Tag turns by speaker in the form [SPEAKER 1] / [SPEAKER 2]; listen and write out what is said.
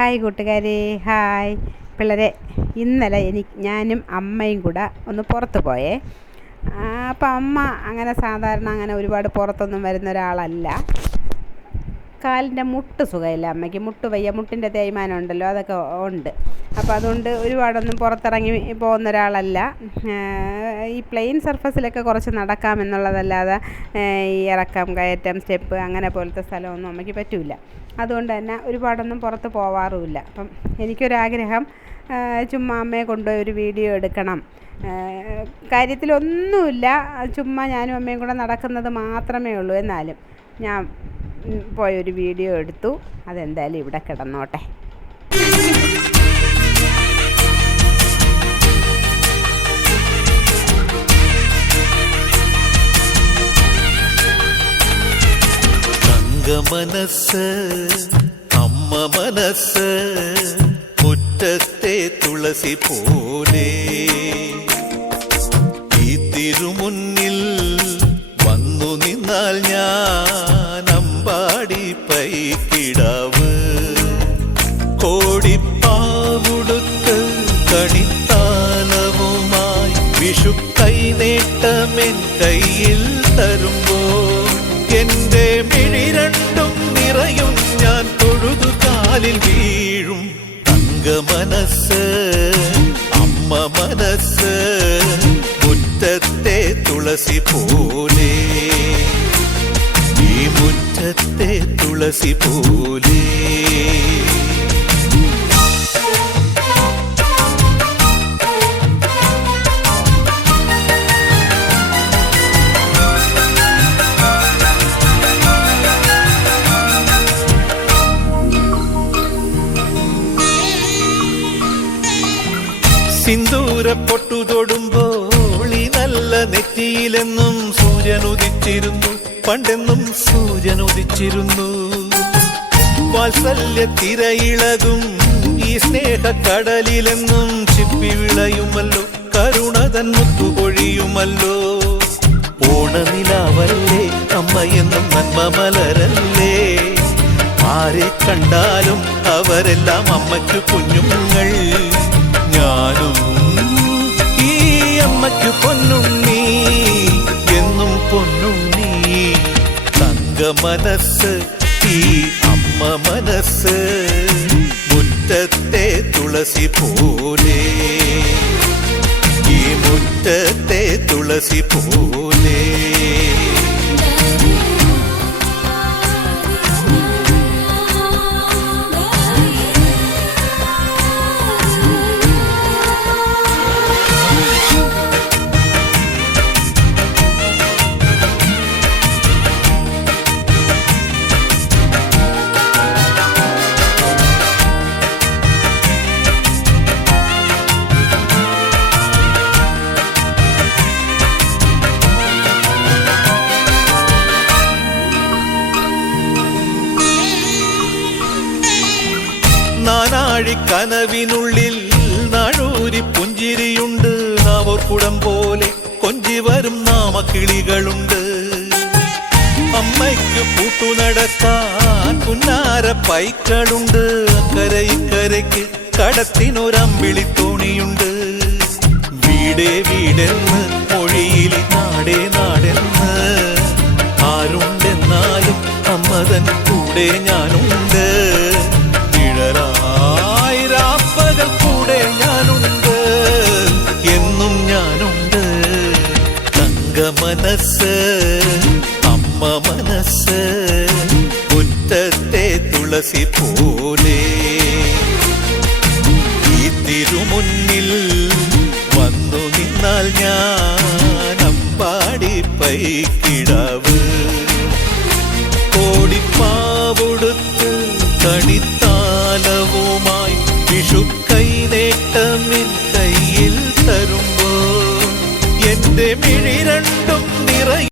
[SPEAKER 1] Hi കൂട്ടുകാരെ hi. പിള്ളേരെ ഇന്നലെ എനിക്ക് ഞാനും അമ്മയും കൂടെ ഒന്ന് പുറത്ത് പോയേ. അപ്പം അമ്മ അങ്ങനെ സാധാരണ അങ്ങനെ ഒരുപാട് പുറത്തൊന്നും വരുന്ന ഒരാളല്ല. കാലിന്റെ മുട്ട് സുഖമില്ല അമ്മയ്ക്ക്. മുട്ട് വയ്യ. മുട്ടിന്റെ തേയ്മാനം ഉണ്ടല്ലോ അതൊക്കെ ഉണ്ട്. അപ്പോൾ അതുകൊണ്ട് ഒരുപാടൊന്നും പുറത്തിറങ്ങി പോകുന്ന ഒരാളല്ല. ഈ പ്ലെയിൻ സർഫസിലൊക്കെ കുറച്ച് നടക്കാം എന്നുള്ളതല്ലാതെ ഈ ഇറക്കം കയറ്റം സ്റ്റെപ്പ് അങ്ങനെ പോലത്തെ സ്ഥലമൊന്നും അമ്മയ്ക്ക് പറ്റില്ല അതുകൊണ്ട് തന്നെ ഒരുപാടൊന്നും പുറത്ത് പോവാറുമില്ല. അപ്പം എനിക്കൊരാഗ്രഹം ചുമ്മാ അമ്മയെ കൊണ്ടുപോയി ഒരു വീഡിയോ എടുക്കണം. കാര്യത്തിലൊന്നുമില്ല. ചുമ്മാ ഞാനും അമ്മയും കൂടെ നടക്കുന്നത് മാത്രമേ ഉള്ളൂ. എന്നാലും ഞാൻ പോയൊരു വീഡിയോ എടുത്തു. അതെന്തായാലും ഇവിടെ കിടന്നോട്ടെ.
[SPEAKER 2] മനസ്സ് അമ്മ മനസ്സ് മുറ്റത്തെ തുളസി പോലെ. ഈ തിരുമുന്നിൽ വന്നു നിന്നാൽ ഞാൻ അമ്പാടി പൈക്കിടാവ്. കോടിപ്പാവുടുത്ത് കണിത്താലവുമായി വിഷു കൈനേട്ടമെൻ കയ്യിൽ തരുമ്പോൾ എന്റെ മിഴി രണ്ടും നിറയും ഞാൻ തൊഴുതു കാലിൽ വീഴും. തങ്ക മനസ്സ് അമ്മ മനസ്സ് മുറ്റത്തെ തുളസി പോലെ. ഈ മുറ്റത്തെ തുളസി പോലെ. സിന്ദൂര പൊട്ടു തൊടുമ്പോൾ ഈ നല്ല നെറ്റിയിലെന്നും സൂര്യൻ ഉദിച്ചിരുന്നു പണ്ടെന്നും സൂര്യൻ ഉദിച്ചിരുന്നു വാത്സല്യ തിരയിളകും ഈ സ്നേഹ കടലിലെന്നും ചിപ്പി വിളയുമല്ലോ. കരുണതൻ മുത്തുപൊഴിയുമല്ലോ. ഓണനിലാവല്ലേ അമ്മയെന്നും നന്മ മലരല്ലേ ആരെ കണ്ടാലും അവരെല്ലാം അമ്മയ്ക്ക് കുഞ്ഞുങ്ങൾ. ഞാനും ഈ അമ്മയ്ക്ക് പൊന്നുണ്ണി എന്നും പൊന്നുണ്ണി തങ്ക മനസ്സ് ഈ അമ്മ മനസ്സ് മുറ്റത്തെ തുളസി പോലെ. ഈ മുറ്റത്തെ തുളസി പോലെ. നാനാഴി കനവിനുള്ളിൽ നാഴൂരി പുഞ്ചിരിയുണ്ട്. നാവോർക്കുടം പോലെ കൊഞ്ചി വരും നാമക്കിളികളുണ്ട്. അമ്മയ്ക്ക് പൂട്ടു നടക്കാൻ പുന്നാര പൈക്കളുണ്ട്. അക്കരെ ഇക്കരയ്ക്ക് കടത്തിനൊരമ്പിളി തോണിയുണ്ട്. വീടേ വീടെന്ന് മൊഴിയിൽ നാടേ നാടെന്ന്. ആരുണ്ടെന്നാലും അമ്മതൻ കൂടെ ഞാനുണ്ട്. മനസ്സ് അമ്മ മനസ്സ് മുറ്റത്തെ തുളസി പോലെ. ഈ തിരുമുന്നിൽ വന്നു നിന്നാൽ ഞാൻ അമ്പാടി പൈക്കിടാവ്. കോടിപ്പാവൊടുത്ത് കണിത്താലവുമായി വിഷുക്കൈ നേട്ടമിൻ കയ്യിൽ തരുമ്പോ എന്റെ മിഴി രണ്ടും നിറയും